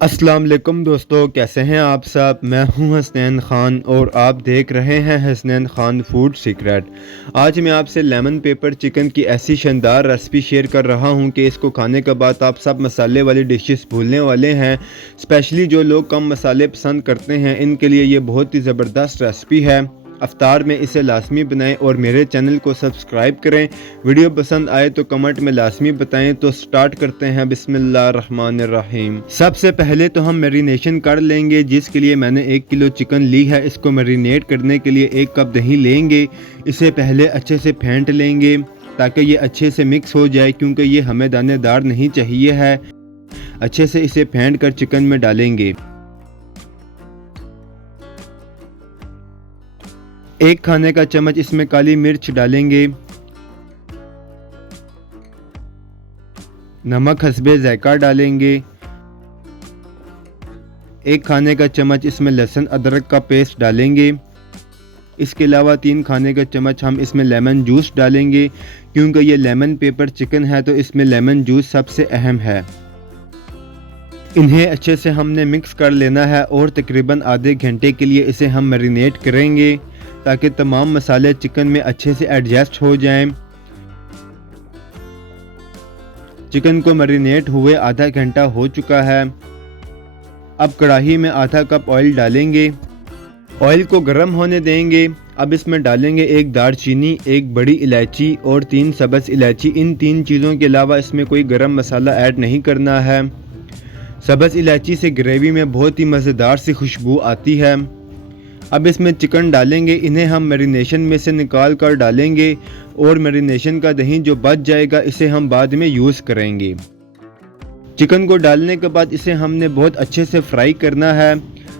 अस्सलाम वालेकुम दोस्तों, कैसे हैं आप सब। मैं हूं हसनैन ख़ान और आप देख रहे हैं हसनैन ख़ान फूड सीक्रेट। आज मैं आपसे लेमन पेपर चिकन की ऐसी शानदार रेसिपी शेयर कर रहा हूं कि इसको खाने के बाद आप सब मसाले वाली डिशेस भूलने वाले हैं। स्पेशली जो लोग कम मसाले पसंद करते हैं इनके लिए ये बहुत ही ज़बरदस्त रेसिपी है। अफ्तार में इसे लाजमी बनाएं और मेरे चैनल को सब्सक्राइब करें। वीडियो पसंद आए तो कमेंट में लाजमी बताएं। तो स्टार्ट करते हैं बिस्मिल्लाहिर्रहमानिर्रहीम। सबसे पहले तो हम मैरिनेशन कर लेंगे, जिसके लिए मैंने 1 किलो चिकन ली है। इसको मैरिनेट करने के लिए 1 कप दही लेंगे। इसे पहले अच्छे से फेंट लेंगे ताकि ये अच्छे से मिक्स हो जाए, क्योंकि ये हमें दानेदार नहीं चाहिए है। अच्छे से इसे फेंट कर चिकन में डालेंगे। 1 खाने का चम्मच इसमें काली मिर्च डालेंगे। नमक हस्बे ज़ायका डालेंगे। 1 खाने का चम्मच इसमें लहसुन अदरक का पेस्ट डालेंगे। इसके अलावा 3 खाने का चम्मच हम इसमें लेमन जूस डालेंगे, क्योंकि ये लेमन पेपर चिकन है तो इसमें लेमन जूस सबसे अहम है। इन्हें अच्छे से हमने मिक्स कर लेना है और तकरीबन आधे घंटे के लिए इसे हम मैरिनेट करेंगे ताकि तमाम मसाले चिकन में अच्छे से एडजस्ट हो जाएं। चिकन को मैरिनेट हुए आधा घंटा हो चुका है। अब कढ़ाई में आधा कप ऑयल डालेंगे। ऑयल को गर्म होने देंगे। अब इसमें डालेंगे 1 दालचीनी, 1 बड़ी इलायची और 3 सब्ज़ इलायची। इन 3 चीज़ों के अलावा इसमें कोई गरम मसाला ऐड नहीं करना है। सब्ज़ इलायची से ग्रेवी में बहुत ही मज़ेदार सी खुशबू आती है। अब इसमें चिकन डालेंगे। इन्हें हम मैरिनेशन में से निकाल कर डालेंगे और मैरिनेशन का दही जो बच जाएगा इसे हम बाद में यूज़ करेंगे। चिकन को डालने के बाद इसे हमने बहुत अच्छे से फ्राई करना है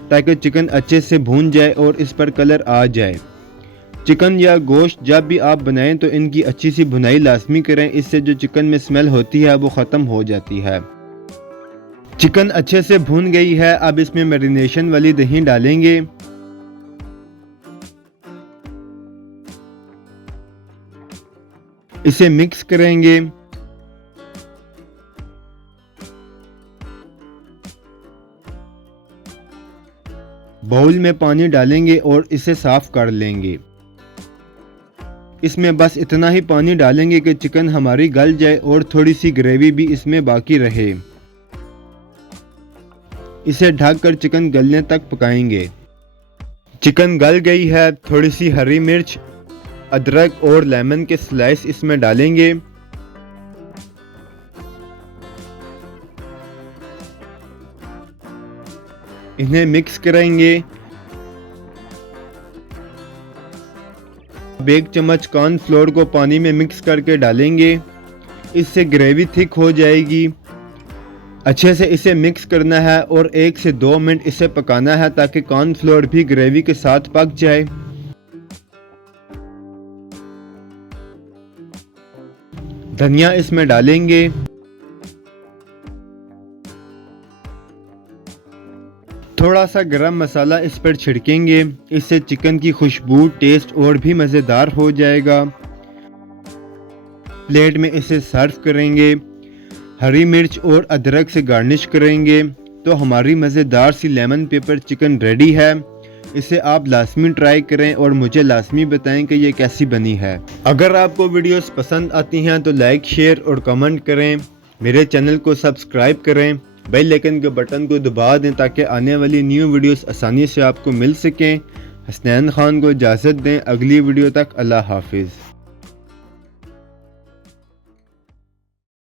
ताकि चिकन अच्छे से भून जाए और इस पर कलर आ जाए। चिकन या गोश्त जब भी आप बनाएं तो इनकी अच्छी सी भुनाई लाजमी करें, इससे जो चिकन में स्मेल होती है वो ख़त्म हो जाती है। चिकन अच्छे से भून गई है। अब इसमें मैरिनेशन वाली दही डालेंगे। इसे मिक्स करेंगे। बाउल में पानी डालेंगे और इसे साफ कर लेंगे। इसमें बस इतना ही पानी डालेंगे कि चिकन हमारी गल जाए और थोड़ी सी ग्रेवी भी इसमें बाकी रहे। इसे ढककर चिकन गलने तक पकाएंगे। चिकन गल गई है। थोड़ी सी हरी मिर्च, अदरक और लेमन के स्लाइस इसमें डालेंगे। इन्हें मिक्स करेंगे। अब 1 चम्मच कॉर्नफ्लोर को पानी में मिक्स करके डालेंगे। इससे ग्रेवी थिक हो जाएगी। अच्छे से इसे मिक्स करना है और 1 से 2 मिनट इसे पकाना है ताकि कॉर्नफ्लोर भी ग्रेवी के साथ पक जाए। धनिया इसमें डालेंगे। थोड़ा सा गरम मसाला इस पर छिड़केंगे। इससे चिकन की खुशबू, टेस्ट और भी मज़ेदार हो जाएगा। प्लेट में इसे सर्व करेंगे। हरी मिर्च और अदरक से गार्निश करेंगे तो हमारी मज़ेदार सी लेमन पेपर चिकन रेडी है। इसे आप लाजमी ट्राई करें और मुझे लाजमी बताएं कि ये कैसी बनी है। अगर आपको वीडियोस पसंद आती हैं तो लाइक, शेयर और कमेंट करें। मेरे चैनल को सब्सक्राइब करें। बेल आइकन के बटन को दबा दें ताकि आने वाली न्यू वीडियोस आसानी से आपको मिल सकें। हसनैन ख़ान को इजाज़त दें। अगली वीडियो तक अल्लाह हाफिज़।